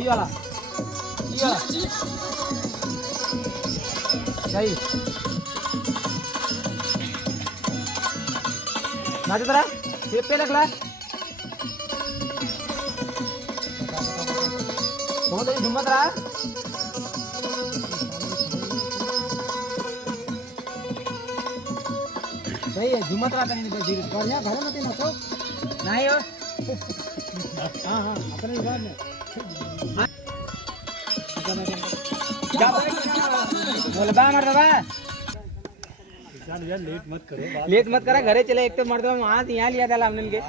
ये वाला सही नाच जरा सेप पे लगला बहुत ही हिम्मत रहा सही है हिम्मत रहा नहीं धीरे बढ़िया घर में तीन तो नहीं हो हां हां अपने बात में बोल बा मर दबा यार लेट मत करा घरे चले एक तो मर दो वहां से यहां लिया था हमने के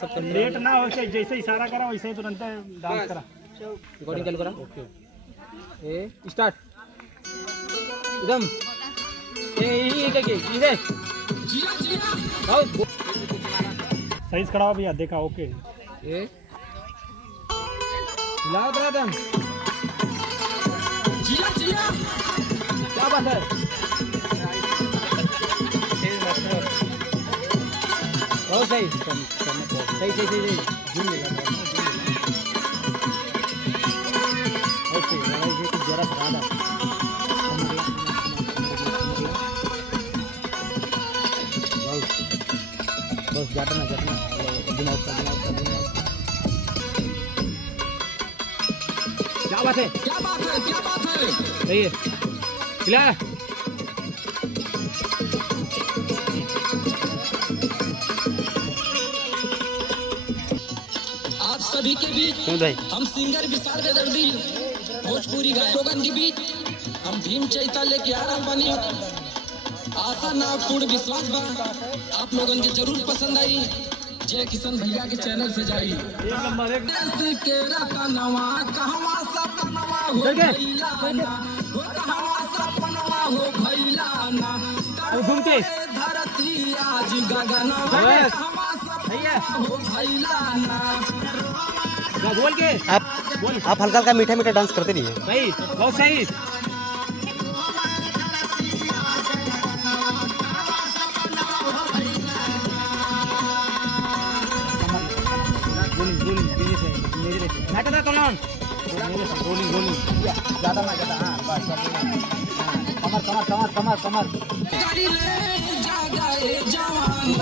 सब लेट ना हो जैसे इशारा करा वैसे ही तुरंत डांस करा रिकॉर्डिंग चालू करा ओके ए स्टार्ट एकदम ये देखिए इधर सही खड़ा हो भैया देखा ओके ए हिलाओ तेरा दम क्या बात है बहुत सही सही सही सही झूम लेगा ऐसे कुछ जरा खराब बस जाता ना दिमाग का क्या बात है सही है खिला आप सभी के बीच हम सिंगर विशाल बेदर्दी भोजपुरी गायकों के बीच हम भीम चैता लेके आ रहा बनी आशा ना पूर्ण विश्वास बा आप लोगों के जरूर पसंद आई जय किशन भैया के चैनल से जाई एक नंबर एक के रतनवा कहवा सपनवा हो भैला ना हो कहवा सपनवा हो भैला ना घूम के धरती आज गगनवा बस भैया हो भैला ना बोल के आप हल्का हल्का मीठा मीठा डांस करते रहिए सही बहुत सही नाटक तो नॉन रोलिंग रोलिंग ज्यादा ना ज्यादा हां बस कमर कमर कमर कमर कमर गाड़ी ले जा गए जवान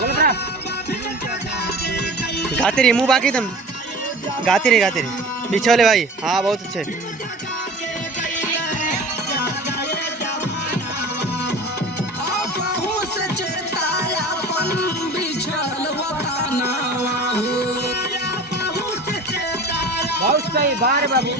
बोल रहा गाते रहिए मुंह बाकी तुम गाते रहिए पीछे वाले भाई हाँ बहुत अच्छे बहुत सही बार बाबू